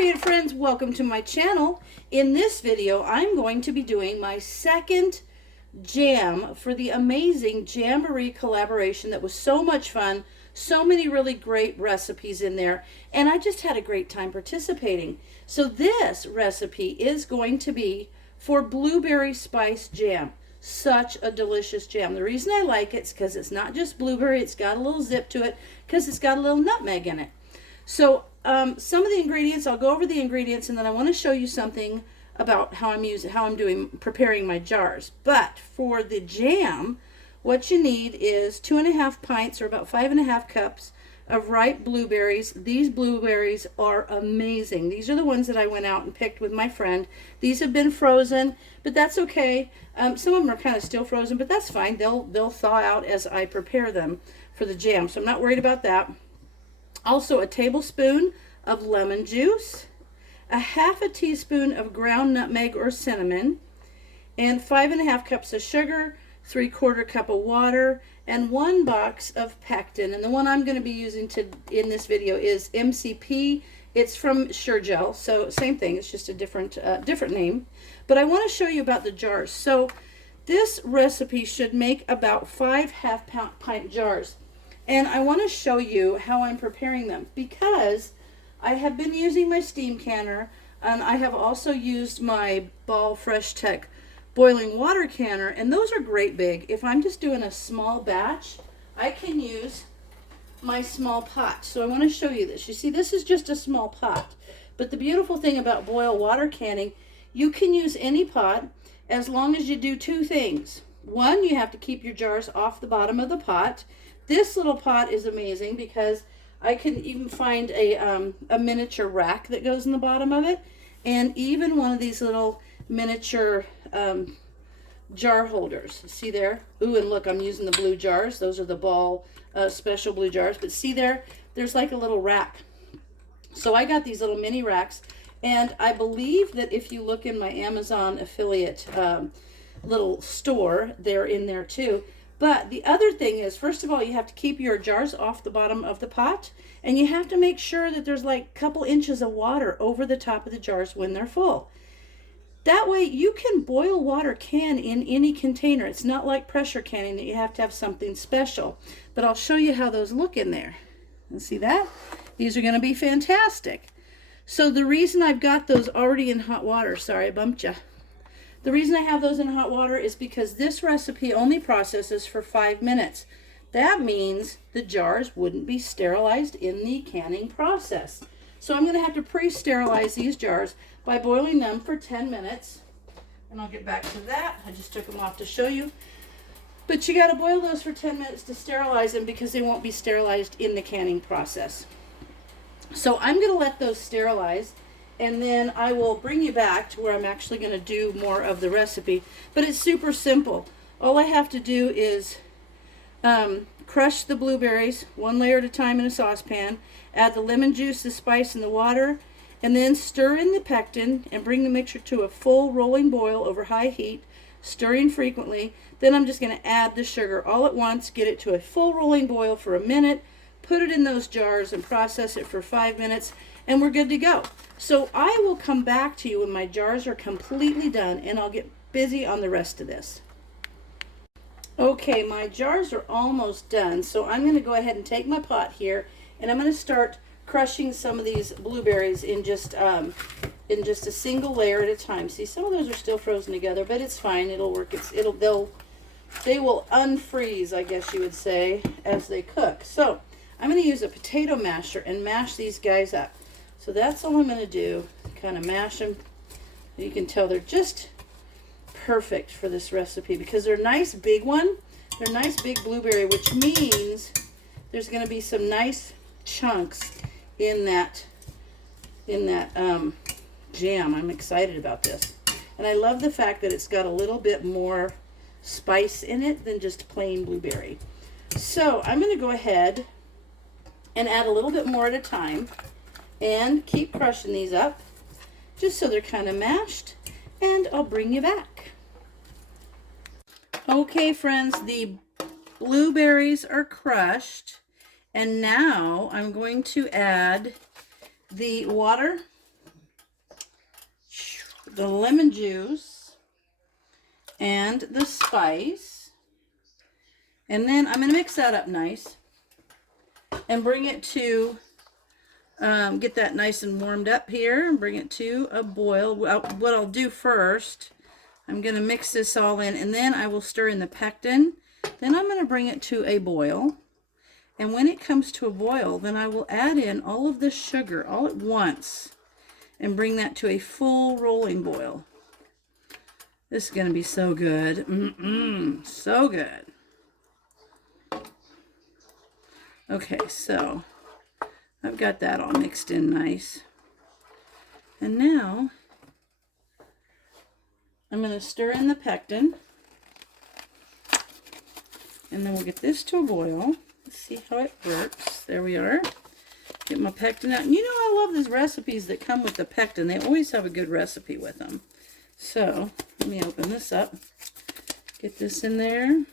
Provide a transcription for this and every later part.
creative friends, welcome to my channel. In this video I'm going to be doing my second jam for the amazing Jamboree collaboration that was so much fun, so many really great recipes in there, and I just had a great time participating. So this recipe is going to be for blueberry spice jam. Such a delicious jam. The reason I like it is because it's not just blueberry, it's got a little zip to it because it's got a little nutmeg in it. So some of the ingredients, I'll go over the ingredients, and then I want to show you something about how I'm preparing my jars. But for the jam, what you need is 2.5 pints, or about 5.5 cups of ripe blueberries. These blueberries are amazing. These are the ones that I went out and picked with my friend. These have been frozen, but that's okay. Some of them are kind of still frozen, but that's fine. They'll thaw out as I prepare them for the jam, so I'm not worried about that. Also, a tablespoon of lemon juice, a half a teaspoon of ground nutmeg or cinnamon, and 5.5 cups of sugar, 3/4 cup of water, and 1 box of pectin. And the one I'm going to be using in this video is MCP. It's from Sure-Jell, so same thing. It's just a different name. But I want to show you about the jars. So this recipe should make about 5 half-pint jars. And I want to show you how I'm preparing them, because I have been using my steam canner, and I have also used my Ball Fresh Tech boiling water canner, and those are great big. If I'm just doing a small batch, I can use my small pot. So I want to show you this. You see, this is just a small pot. But the beautiful thing about boil water canning, you can use any pot as long as you do 2 things. One, you have to keep your jars off the bottom of the pot. This little pot is amazing because I can even find a miniature rack that goes in the bottom of it, and even one of these little miniature jar holders. See there? Ooh, and look, I'm using the blue jars. Those are the Ball special blue jars. But see there? There's like a little rack. So I got these little mini racks, and I believe that if you look in my Amazon affiliate little store, they're in there too. But the other thing is, first of all, you have to keep your jars off the bottom of the pot, and you have to make sure that there's like a couple inches of water over the top of the jars when they're full. That way you can boil water can in any container. It's not like pressure canning that you have to have something special. But I'll show you how those look in there. And see that? These are going to be fantastic. So the reason I've got those already in hot water, sorry I bumped you. The reason I have those in hot water is because this recipe only processes for 5 minutes. That means the jars wouldn't be sterilized in the canning process. So I'm going to have to pre-sterilize these jars by boiling them for 10 minutes. And I'll get back to that. I just took them off to show you. But you got to boil those for 10 minutes to sterilize them, because they won't be sterilized in the canning process. So I'm going to let those sterilize, and then I will bring you back to where I'm actually going to do more of the recipe. But it's super simple. All I have to do is crush the blueberries 1 layer at a time in a saucepan, add the lemon juice, the spice, and the water, and then stir in the pectin and bring the mixture to a full rolling boil over high heat, stirring frequently. Then I'm just going to add the sugar all at once, get it to a full rolling boil for a minute, put it in those jars and process it for 5 minutes, and we're good to go. So I will come back to you when my jars are completely done, and I'll get busy on the rest of this. Okay, my jars are almost done, so I'm going to go ahead and take my pot here, and I'm going to start crushing some of these blueberries in just a single layer at a time. See, some of those are still frozen together, but it's fine. It'll work. They will unfreeze, I guess you would say, as they cook. So I'm going to use a potato masher and mash these guys up. So that's all I'm going to do, kind of mash them. You can tell they're just perfect for this recipe because they're nice big one. They're nice big blueberry, which means there's going to be some nice chunks in that jam. I'm excited about this. And I love the fact that it's got a little bit more spice in it than just plain blueberry. So I'm going to go ahead and add a little bit more at a time and keep crushing these up just so they're kind of mashed, and I'll bring you back. Okay friends, the blueberries are crushed, and now I'm going to add the water the lemon juice and the spice. And then I'm going to mix that up nice and bring it to, get that nice and warmed up here and bring it to a boil. What I'll do first, I'm going to mix this all in, and then I will stir in the pectin. Then I'm going to bring it to a boil. And when it comes to a boil, then I will add in all of the sugar all at once and bring that to a full rolling boil. This is going to be so good. So good. Okay, so I've got that all mixed in nice. And now I'm going to stir in the pectin. And then we'll get this to a boil. Let's see how it works. There we are. Get my pectin out. And you know, I love these recipes that come with the pectin. They always have a good recipe with them. So let me open this up. Get this in there.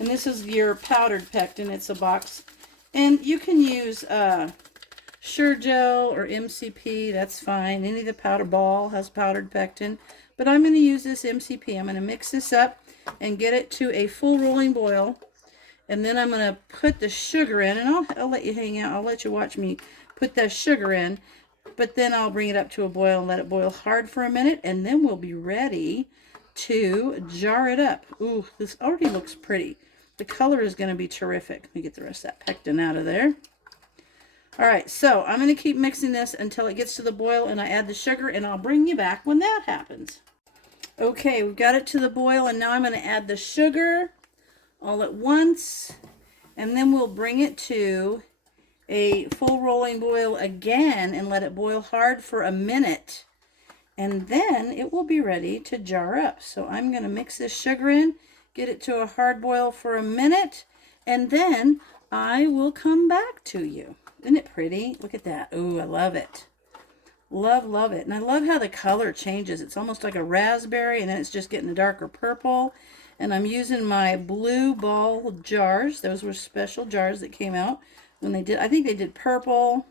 And this is your powdered pectin. It's a box. And you can use Sure-Jell or MCP. That's fine. Any of the powder ball has powdered pectin. But I'm going to use this MCP. I'm going to mix this up and get it to a full rolling boil. And then I'm going to put the sugar in. And I'll let you hang out. I'll let you watch me put that sugar in. But then I'll bring it up to a boil and let it boil hard for a minute. And then we'll be ready to jar it up. Ooh, this already looks pretty. The color is going to be terrific. Let me get the rest of that pectin out of there. All right, so I'm going to keep mixing this until it gets to the boil and I add the sugar, and I'll bring you back when that happens. Okay, we've got it to the boil, and now I'm going to add the sugar all at once, and then we'll bring it to a full rolling boil again and let it boil hard for a minute. And then it will be ready to jar up. So I'm going to mix this sugar in, get it to a hard boil for a minute, and then I will come back to you. Isn't it pretty? Look at that. Ooh, I love it. Love it. And I love how the color changes. It's almost like a raspberry, and then it's just getting a darker purple. And I'm using my blue ball jars. Those were special jars that came out when they did. I think they did purple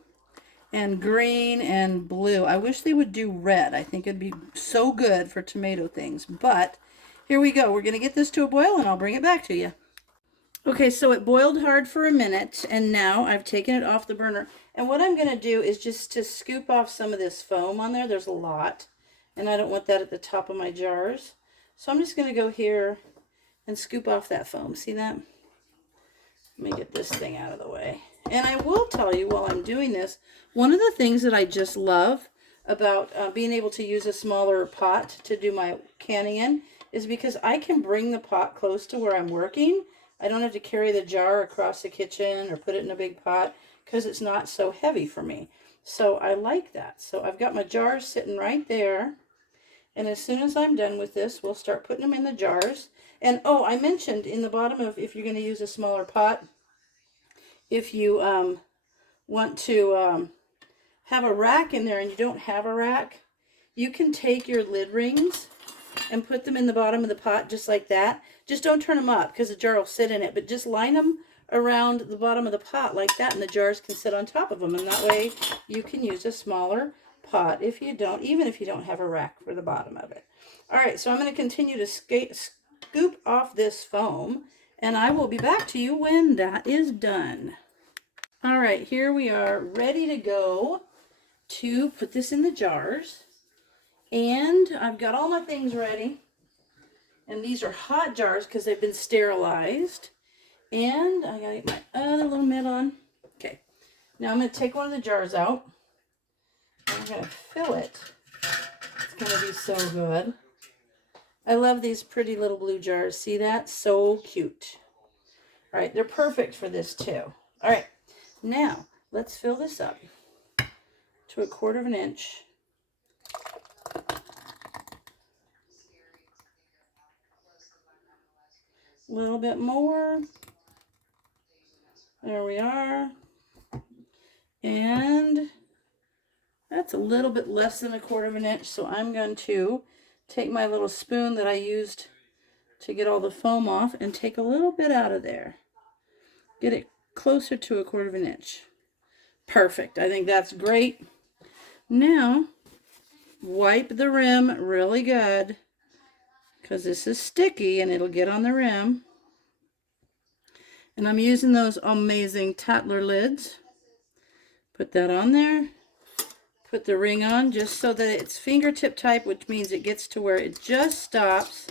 and green and blue. I wish they would do red. I think it'd be so good for tomato things. But here we go. We're going to get this to a boil, and I'll bring it back to you. Okay, so it boiled hard for a minute, and now I've taken it off the burner. And what I'm going to do is just to scoop off some of this foam on there. There's a lot, and I don't want that at the top of my jars. So I'm just going to go here and scoop off that foam. See that? Let me get this thing out of the way. And I will tell you while I'm doing this, one of the things that I just love about being able to use a smaller pot to do my canning in is because I can bring the pot close to where I'm working. I don't have to carry the jar across the kitchen or put it in a big pot because it's not so heavy for me. So I like that. So I've got my jars sitting right there. And as soon as I'm done with this, we'll start putting them in the jars. And oh, I mentioned in the bottom of, if you're going to use a smaller pot, if you want to have a rack in there and you don't have a rack, you can take your lid rings and put them in the bottom of the pot just like that. Just don't turn them up because the jar will sit in it, but just line them around the bottom of the pot like that, and the jars can sit on top of them, and that way you can use a smaller pot if you don't, even if you don't have a rack for the bottom of it. All right, so I'm going to continue to scoop off this foam, and I will be back to you when that is done. All right, here we are ready to go to put this in the jars. And I've got all my things ready. And these are hot jars because they've been sterilized. And I gotta get my other little mitt on. Okay. Now I'm going to take one of the jars out. I'm going to fill it. It's going to be so good. I love these pretty little blue jars. See that? So cute. All right. They're perfect for this too. All right. Now let's fill this up to 1/4 inch. A little bit more. There we are. And that's a little bit less than 1/4 inch. So I'm going to take my little spoon that I used to get all the foam off and take a little bit out of there. Get it closer to 1/4 inch. Perfect. I think that's great. Now, wipe the rim really good, because this is sticky and it'll get on the rim. And I'm using those amazing Tatler lids. Put that on there. Put the ring on just so that it's fingertip type, which means it gets to where it just stops,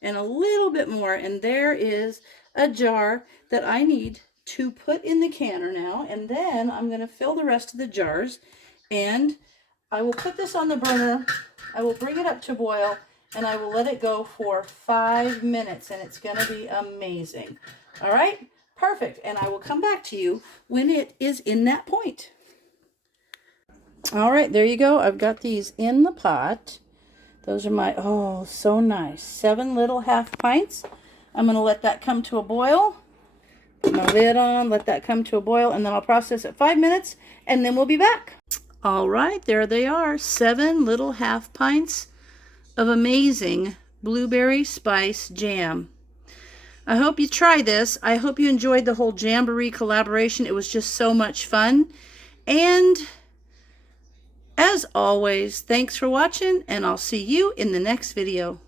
and a little bit more. And there is a jar that I need to put in the canner now. And then I'm going to fill the rest of the jars. And I will put this on the burner. I will bring it up to boil. And I will let it go for 5 minutes. And it's going to be amazing. All right? Perfect. And I will come back to you when it is in that point. All right, there you go. I've got these in the pot. Those are my, oh, so nice. 7 little half pints. I'm going to let that come to a boil. Put my lid on, let that come to a boil, and then I'll process it 5 minutes, and then we'll be back. All right, there they are. 7 little half pints of amazing blueberry spice jam. I hope you try this. I hope you enjoyed the whole Jamboree collaboration. It was just so much fun. And as always, thanks for watching, and I'll see you in the next video.